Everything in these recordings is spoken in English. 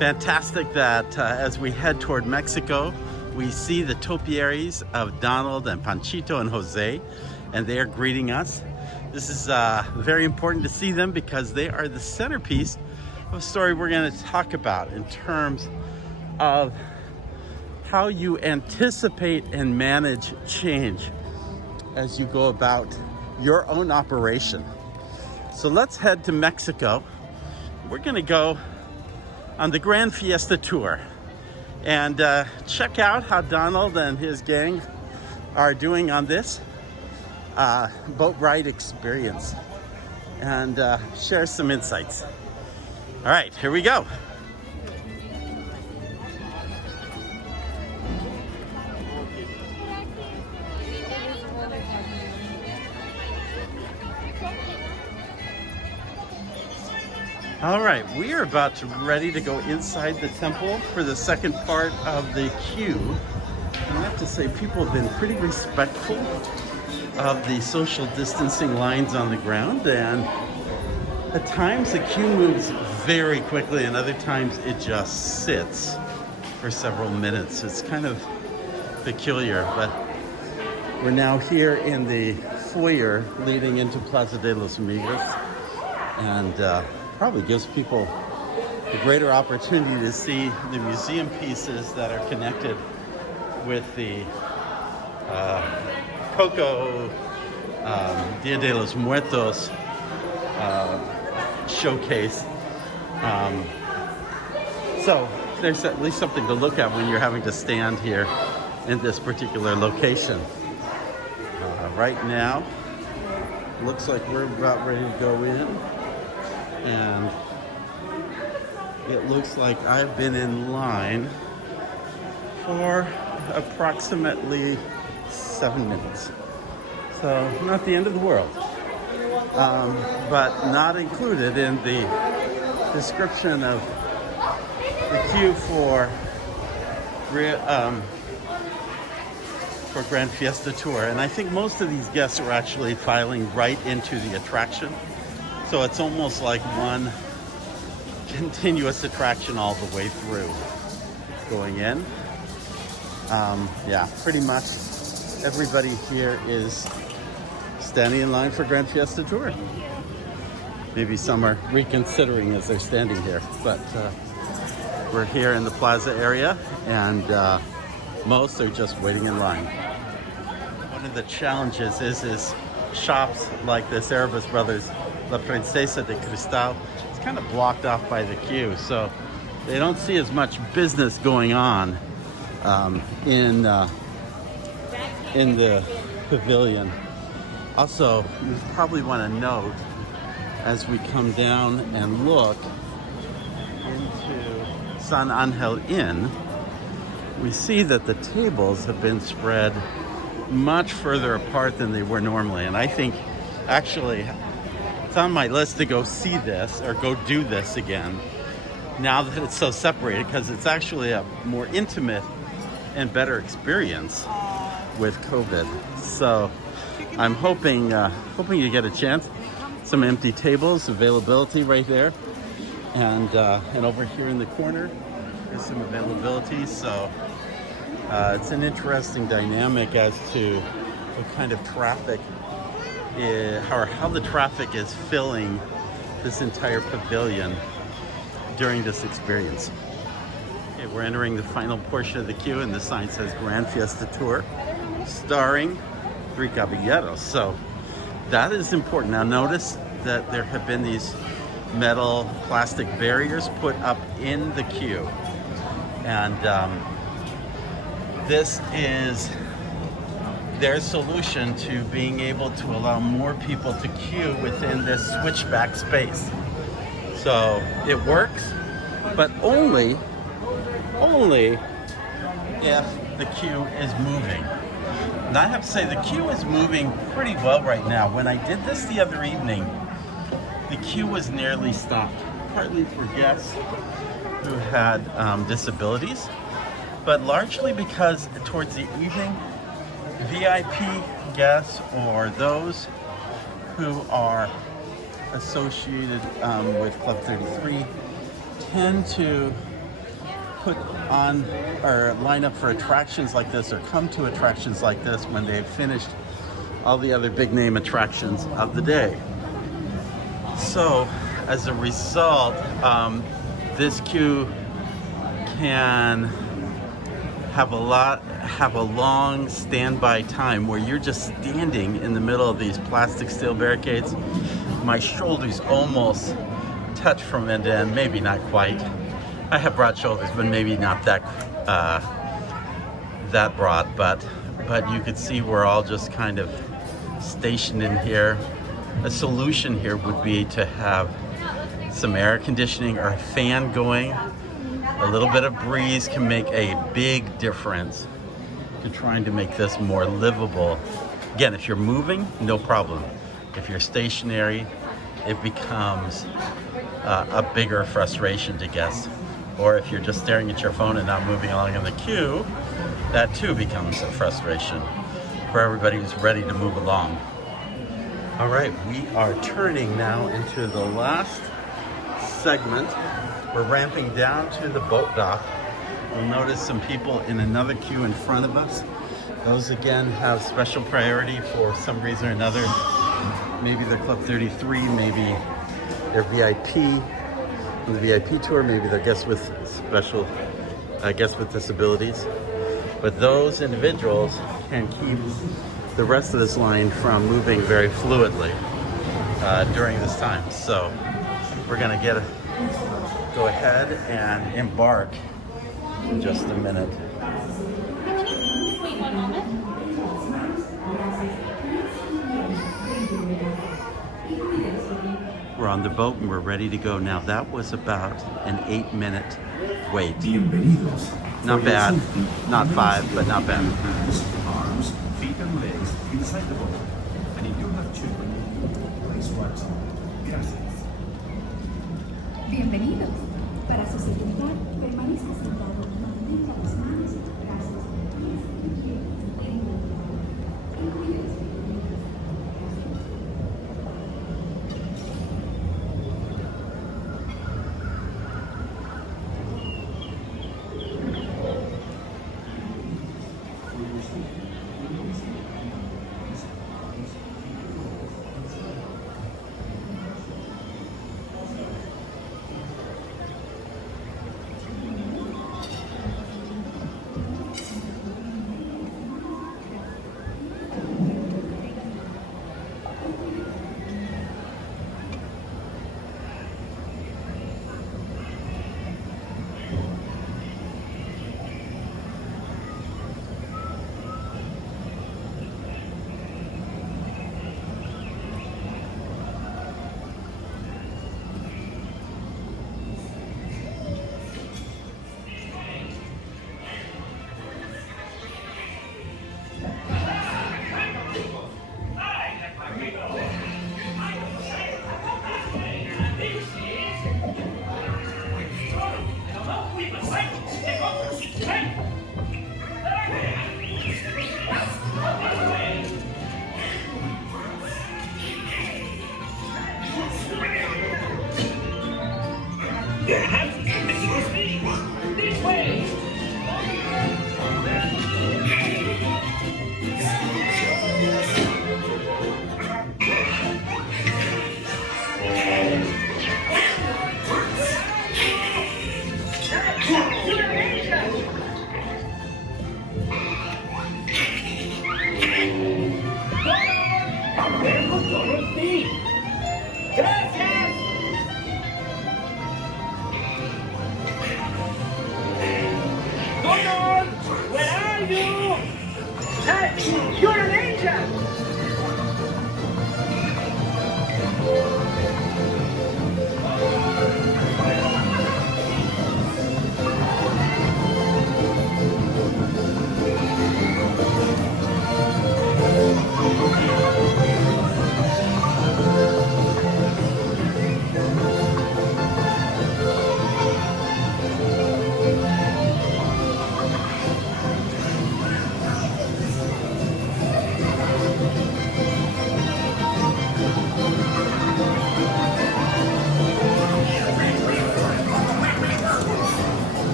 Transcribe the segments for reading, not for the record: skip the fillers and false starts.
Fantastic that as we head toward Mexico, we see the topiaries of Donald and Panchito and Jose, and they are greeting us. This is very important to see them because they are the centerpiece of a story we're going to talk about in terms of how you anticipate and manage change as you go about your own operation. So let's head to Mexico. We're going to go on the Gran Fiesta Tour and check out how Donald and his gang are doing on this boat ride experience and share some insights. All right, here we go. All right, we are about to ready to go inside the temple for the second part of the queue. And I have to say, people have been pretty respectful of the social distancing lines on the ground, and at times the queue moves very quickly and other times it just sits for several minutes. It's kind of peculiar, but we're now here in the foyer leading into Plaza de los Amigos, and probably gives people a greater opportunity to see the museum pieces that are connected with the Coco Dia de los Muertos showcase. So there's at least something to look at when you're having to stand here in this particular location. Right now, looks like we're about ready to go in, and it looks like I've been in line for approximately 7 minutes. So not the end of the world, but not included in the description of the queue for Gran Fiesta Tour. And I think most of these guests are actually filing right into the attraction. So it's almost like one continuous attraction all the way through going in. Yeah, pretty much everybody here is standing in line for Gran Fiesta Tour. Maybe some are reconsidering as they're standing here, but we're here in the plaza area, and most are just waiting in line. One of the challenges is shops like this Erebus Brothers La Princesa de Cristal, it's kind of blocked off by the queue, so they don't see as much business going on in the pavilion. Also, you probably want to note as we come down and look into San Angel Inn, we see that the tables have been spread much further apart than they were normally, and I think actually it's on my list to go see this or go do this again now that it's so separated, because it's actually a more intimate and better experience with COVID. So I'm hoping to get a chance. Some empty tables, availability right there, and over here in the corner there's some availability. So it's an interesting dynamic as to what kind of traffic or how the traffic is filling this entire pavilion during this experience. Okay, we're entering the final portion of the queue, and the sign says Gran Fiesta Tour, starring Three Caballeros. So that is important. Now notice that there have been these metal plastic barriers put up in the queue, and this is their solution to being able to allow more people to queue within this switchback space. So it works, but only if the queue is moving. And I have to say, the queue is moving pretty well right now. When I did this the other evening, the queue was nearly stopped, partly for guests who had disabilities, but largely because towards the evening, VIP guests or those who are associated with Club 33 tend to put on or line up for attractions like this or come to attractions like this when they've finished all the other big name attractions of the day. So as a result, this queue can have a long standby time where you're just standing in the middle of these plastic steel barricades. My shoulders almost touch from end to end, maybe not quite. I have broad shoulders, but maybe not that that broad. But you could see we're all just kind of stationed in here. A solution here would be to have some air conditioning or a fan going. A little bit of breeze can make a big difference to trying to make this more livable. Again, if you're moving, no problem. If you're stationary, it becomes a bigger frustration to guests. Or if you're just staring at your phone and not moving along in the queue, that too becomes a frustration for everybody who's ready to move along. All right, we are turning now into the last segment. We're ramping down to the boat dock. You'll notice some people in another queue in front of us. Those again have special priority for some reason or another. Maybe they're Club 33, maybe they're VIP on the VIP tour, maybe they're guests with guests with disabilities. But those individuals can keep the rest of this line from moving very fluidly during this time. So we're gonna go ahead and embark in just a minute. Wait 1 moment. We're on the boat and we're ready to go now. That was about an 8-minute wait. Not bad, not 5, but not bad. Arms, feet and legs inside the boat. And if you have children, please watch them. Gracias. Bienvenidos. Para su seguridad, permanezca sentado y mantenga las manos. Gracias.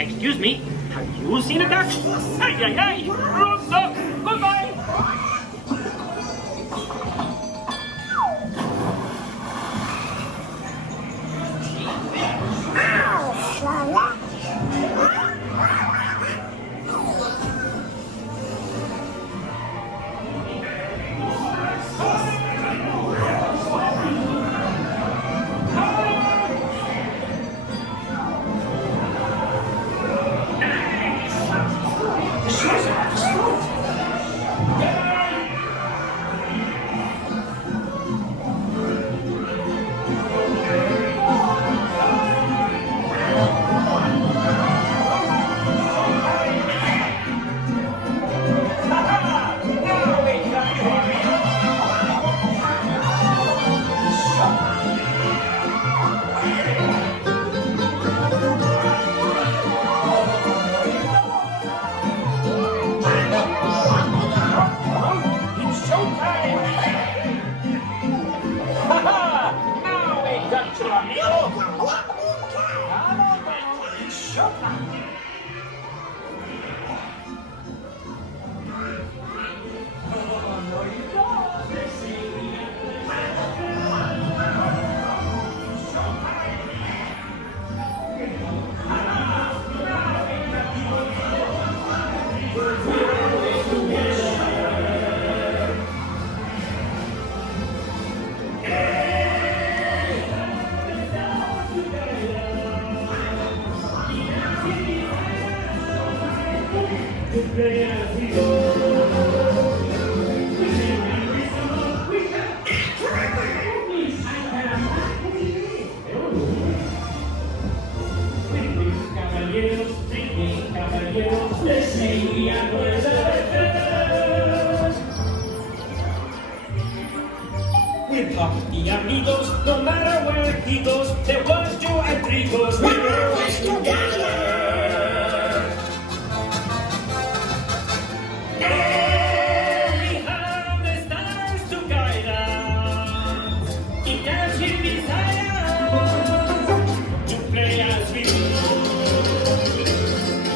Excuse me, have you seen a duck? Ay, ay, ay! Wrong duck! Goodbye! Three caballeros, de seguían We're party amigos, no matter where he goes, there was two and three goes, we were always together. And we have the stars to guide us, keep dancing beside us, to play as we do.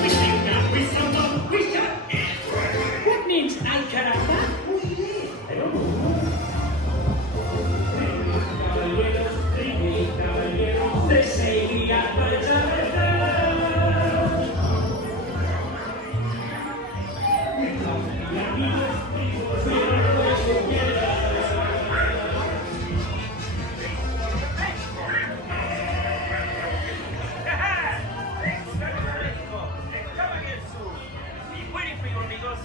We sing and we sing, we shout. What means ay caramba? I don't know. Caballeros, they say we are better. We love the amigos, we are always together. Waiting for you, amigos.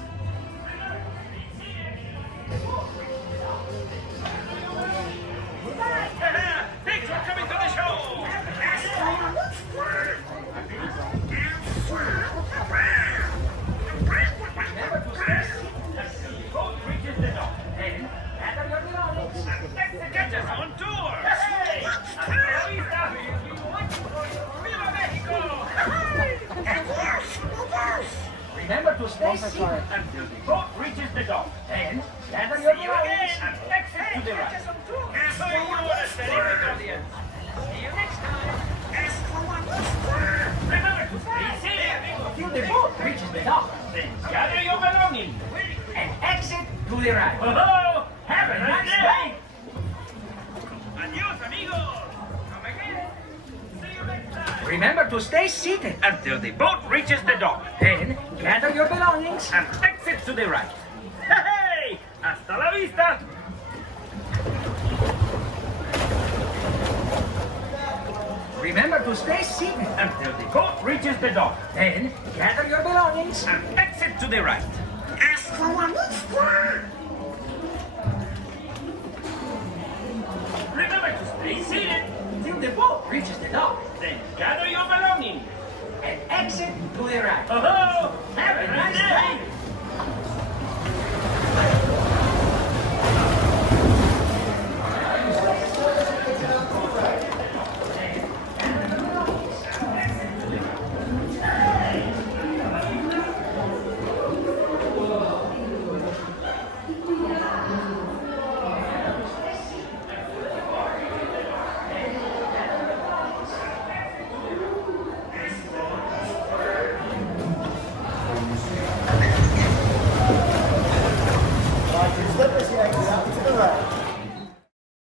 Thanks for coming to the show! Remember to stay as the boat reaches the dock. Then gather your belongings and catch us on tour! Hey! Hasta la vista! ¡Viva Mexico! Remember to stay seated until the boat reaches the dock. Then gather your belongings and exit to the right. So you want a steady audience. See you next time. Remember to stay seated till the boat reaches the dock. Then gather your belongings and exit to the right. Oh, have a nice day. Adios, amigos. Come again. See you next time. Remember to stay seated until the boat reaches the dock. Then gather your belongings and exit to the right. Hey! Hasta la vista. Remember to stay seated until the boat reaches the dock. Then gather your belongings and exit to the right. Hasta la vista. Remember to stay seated till the boat reaches the dock. Then gather your belongings and exit to the right. Oh, have a nice day.